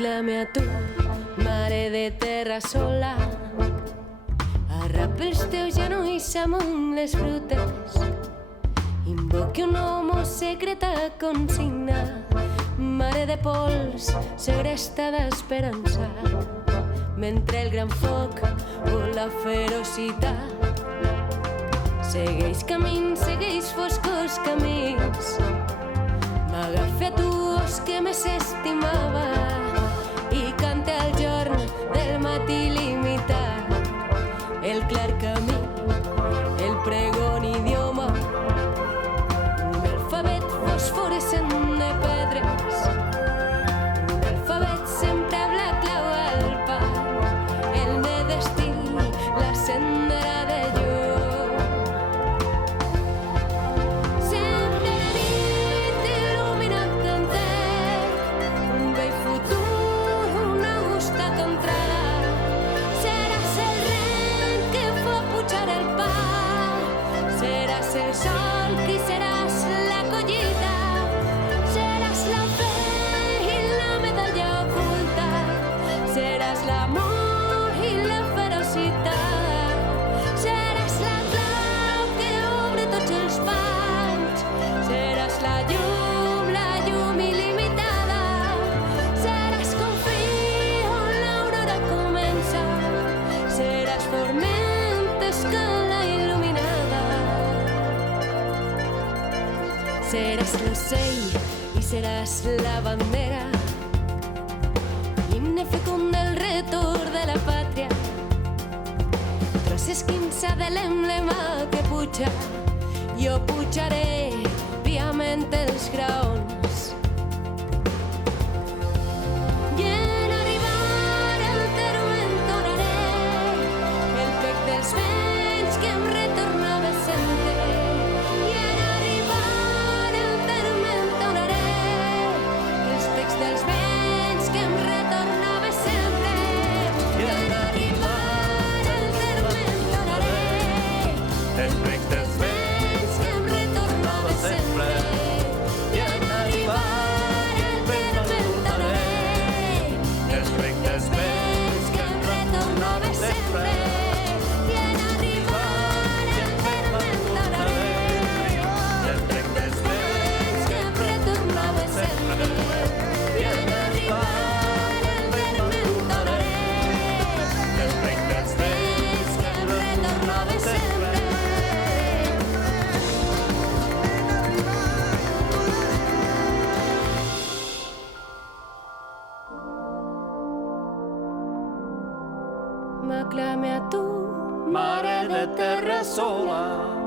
M'aclame a tu, mare de terra sola. Arrapa els teus genolls amunt les brutes. Invoque un homo secreta consigna. Mare de pols, segresta d'esperança. Mentre el gran foc o la ferocitat segueix camins, segueix foscos camins. M'agafa tu, os que més estimava, i canta el jorn del matí limitat. El clar camí, el pregon idioma, un alfabet fosforescent de pedres, un alfabet sempre amb la clau al pal, el de destí, la sendera de llum. Sempre la nit il·luminat enter, un vell futur, una augusta contrada. Seràs el rent que fa pujar el pa, seràs el sol qui seràs la collita, seràs la fe i la medalla oculta, seràs l'amor i la ferocitat, seràs la clau que obre tots els panys, seràs la llum il·limitada, seràs com fill on l'aurora comença, seràs forment escala il·luminada. Seràs l'ocell i seràs la bandera, l'himne fecund del retorn de la pàtria, tros esquinça de l'emblema que puja. Jo pujaré piament els graons, i en arribar al terme entonaré el pec dels vents que em retornava sempre. I en arribar al terme entonaré els pecs dels vents que em retornava sempre. I en arribar al terme entonaré El plec dels vents que em retornava sempre. I en arribar al terme entonaré El plec dels vents que em retornava sempre. I en arribar al terme entonaré El plec dels vents que em retornava sempre. I en arribar al terme entonaré El plec dels vents que em retornava sempre. M'aclame a tu, Mare de terra sola.